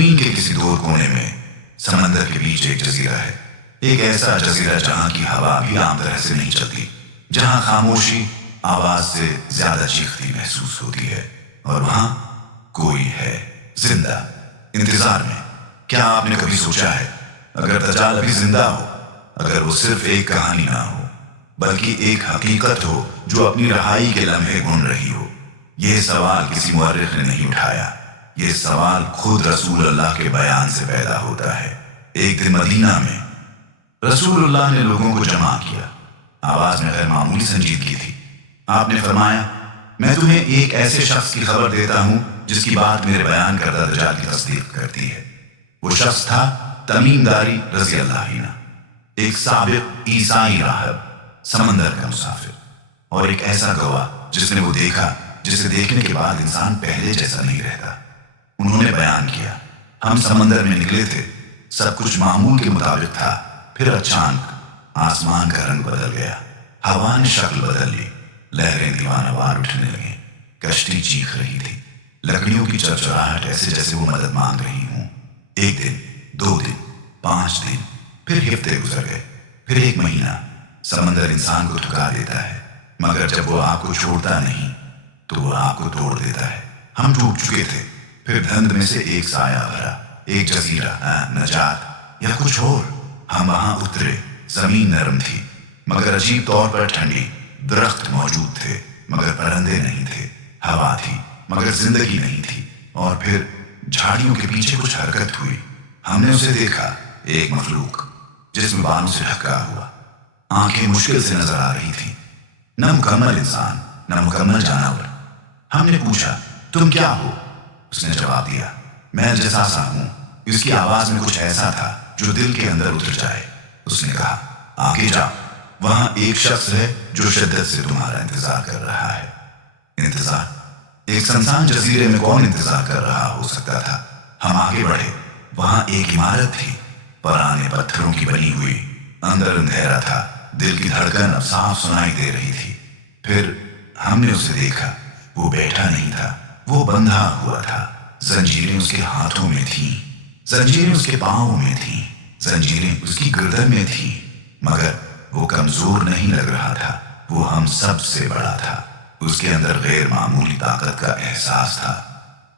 زمین کے کسی دور کونے میں سمندر کے بیچ ایک جزیرہ ہے، ایک ایسا جزیرہ جہاں کی ہوا بھی عام طرح سے نہیں چلتی، جہاں خاموشی آواز سے زیادہ چیختی محسوس ہوتی ہے، اور وہاں کوئی ہے زندہ، انتظار میں۔ کیا آپ نے کبھی سوچا ہے اگر دجال ابھی زندہ ہو، اگر وہ صرف ایک کہانی نہ ہو بلکہ ایک حقیقت ہو جو اپنی رہائی کے لمحے گن رہی ہو؟ یہ سوال کسی مورخ نے نہیں اٹھایا، یہ سوال خود رسول اللہ کے بیان سے پیدا ہوتا ہے۔ ایک دن مدینہ میں رسول اللہ نے لوگوں کو جمع کیا، آواز میں غیر معمولی سنجیدگی تھی۔ آپ نے فرمایا، میں تمہیں ایک ایسے شخص کی خبر دیتا ہوں جس کی بات میرے بیان کردہ دجال کی تصدیق کرتی ہے۔ وہ شخص تھا تمیم داری رضی اللہ عنہ، ایک سابق عیسائی راہب، سمندر کا مسافر، اور ایک ایسا گواہ جس نے وہ دیکھا جسے دیکھنے کے بعد انسان پہلے جیسا نہیں رہتا۔ انہوں نے بیان کیا، ہم سمندر میں نکلے تھے، سب کچھ معمول کے مطابق تھا، پھر اچانک آسمان کا رنگ بدل گیا، ہوا نے شکل بدل لی، لہریں دیوانہ وار اٹھنے لگیں، کشتی چیخ رہی تھی، لکڑیوں کی چرچراہٹ ایسے جیسے وہ مدد مانگ رہی ہوں۔ ایک دن، 2 دن، 5 دن، پھر ہفتے گزر گئے، پھر 1 مہینہ۔ سمندر انسان کو تھکا دیتا ہے، مگر جب وہ آپ کو چھوڑتا نہیں تو وہ آپ کو توڑ دیتا ہے۔ ہم ٹوٹ چکے تھے، پھر دھند میں سے ایک سایہ بھرا، ایک جزیرہ، نجات یا کچھ اور۔ ہم وہاں اترے، زمین نرم تھی مگر عجیب طور پر ٹھنڈی، درخت موجود تھے مگر پرندے نہیں تھے، ہوا تھی مگر زندگی نہیں تھی۔ اور پھر جھاڑیوں کے پیچھے کچھ حرکت ہوئی، ہم نے اسے دیکھا، ایک مخلوق جس میں بالوں سے ڈھکا ہوا، آنکھیں مشکل سے نظر آ رہی تھی، نہ مکمل انسان نہ مکمل جانور۔ ہم نے پوچھا، تم کیا ہو؟ اس نے جواب دیا، میں الجساسہ ہوں۔ اس کی آواز میں کچھ ایسا تھا جو دل کے اندر اتر جائے۔ اس نے کہا، آگے جاؤ، وہاں ایک شخص ہے جو شدت سے تمہارا انتظار کر رہا ہے۔ انتظار؟ ایک سنسان جزیرے میں کون انتظار کر رہا ہو سکتا تھا؟ ہم آگے بڑھے، وہاں ایک عمارت تھی، پرانے پتھروں کی بنی ہوئی، اندر اندھیرا تھا، دل کی دھڑکن اب صاف سنائی دے رہی تھی۔ پھر ہم نے اسے دیکھا، وہ بیٹھا نہیں تھا، وہ بندھا ہوا تھا، زنجیریں اس کے ہاتھوں میں تھیں، زنجیریں اس کے پاؤں میں تھیں، زنجیریں اس کی گردن میں تھیں، مگر وہ کمزور نہیں لگ رہا تھا، وہ ہم سب سے بڑا تھا۔ اس کے اندر غیر معمولی طاقت کا احساس تھا۔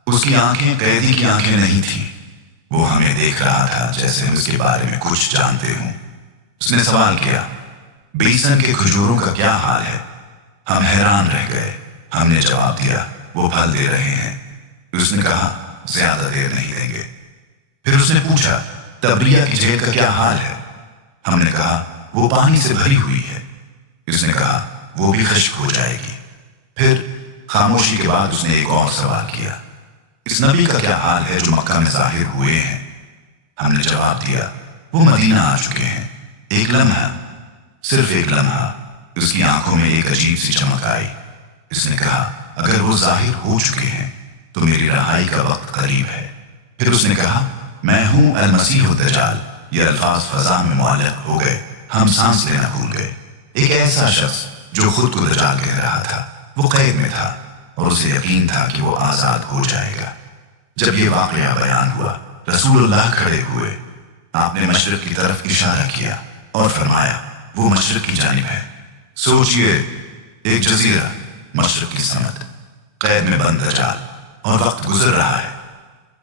اس کی آنکھیں قیدی کی آنکھیں نہیں تھیں، وہ ہمیں دیکھ رہا تھا جیسے ہم اس کے بارے میں کچھ جانتے ہوں۔ اس نے سوال کیا، بیسن کے کھجوروں کا کیا حال ہے؟ ہم حیران رہ گئے۔ ہم نے جواب دیا، وہ پھل دے رہے ہیں۔ اس نے کہا، زیادہ دیر نہیں دیں گے۔ پھر اس نے پوچھا، تبریہ کی جھیل کا کیا حال ہے؟ ہم نے کہا، وہ پانی سے بھری ہوئی ہے۔ اس نے کہا، وہ بھی خشک ہو جائے گی۔ پھر خاموشی کے بعد اس نے ایک اور سوال کیا، اس نبی کا کیا حال ہے جو مکہ میں ظاہر ہوئے ہیں؟ ہم نے جواب دیا، وہ مدینہ آ چکے ہیں۔ ایک لمحہ، صرف ایک لمحہ، اس کی آنکھوں میں ایک عجیب سی چمک آئی۔ اس نے کہا، اگر وہ ظاہر ہو چکے ہیں تو میری رہائی کا وقت قریب ہے۔ پھر اس نے کہا، میں ہوں المسیح الدجال۔ یہ الفاظ فضا میں معلق ہو گئے، ہم سانس لینا بھول گئے۔ ایک ایسا شخص جو خود کو دجال کہہ رہا تھا، وہ قید میں تھا اور اسے یقین تھا کہ وہ آزاد ہو جائے گا۔ جب یہ واقعہ بیان ہوا، رسول اللہ کھڑے ہوئے، آپ نے مشرق کی طرف اشارہ کیا اور فرمایا، وہ مشرق کی جانب ہے۔ سوچئے، ایک جزیرہ، مشرق کی سمت، قید میں بند دجال، اور وقت گزر رہا ہے۔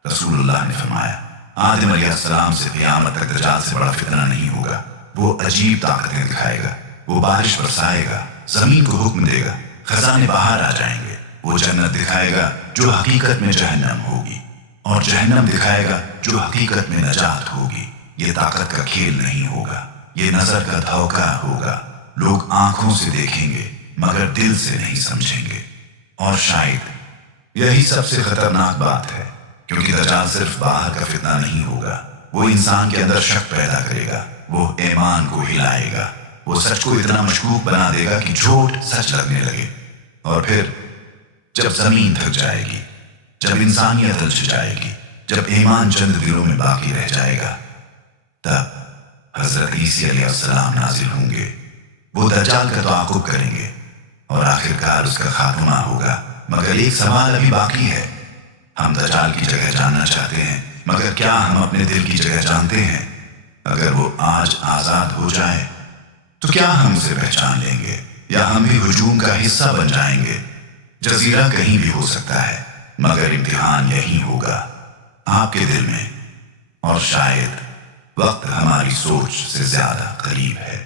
رسول اللہ نے فرمایا، آدم علیہ السلام سے قیامت تک دجال سے بڑا فتنہ نہیں ہوگا۔ وہ عجیب طاقتیں دکھائے گا، وہ بارش برسائے گا، زمین کو حکم دے گا، خزانے باہر آ جائیں گے۔ وہ جنت دکھائے گا جو حقیقت میں جہنم ہوگی، اور جہنم دکھائے گا جو حقیقت میں نجات ہوگی۔ یہ طاقت کا کھیل نہیں ہوگا، یہ نظر کا دھوکہ ہوگا۔ لوگ آنکھوں سے دیکھیں گے مگر دل سے نہیں سمجھیں گے۔ اور شاید یہی سب سے خطرناک بات ہے، کیونکہ دجال صرف باہر کا فتنہ نہیں ہوگا، وہ انسان کے اندر شک پیدا کرے گا، وہ ایمان کو ہلائے گا، وہ سچ کو اتنا مشکوک بنا دے گا کہ جھوٹ سچ لگنے لگے۔ اور پھر جب زمین تھک جائے گی، جب انسانیت الجھ جائے گی، جب ایمان چند دلوں میں باقی رہ جائے گا، تب حضرت عیسی علیہ السلام نازل ہوں گے۔ وہ دجال کا تعاقب کریں گے اور آخرکار اس کا خاتمہ ہوگا۔ مگر ایک سوال ابھی باقی ہے، ہم دجال کی جگہ جاننا چاہتے ہیں، مگر کیا ہم اپنے دل کی جگہ جانتے ہیں؟ اگر وہ آج آزاد ہو جائے تو کیا ہم اسے پہچان لیں گے، یا ہم بھی ہجوم کا حصہ بن جائیں گے؟ جزیرہ کہیں بھی ہو سکتا ہے، مگر امتحان یہی ہوگا، آپ کے دل میں، اور شاید وقت ہماری سوچ سے زیادہ قریب ہے۔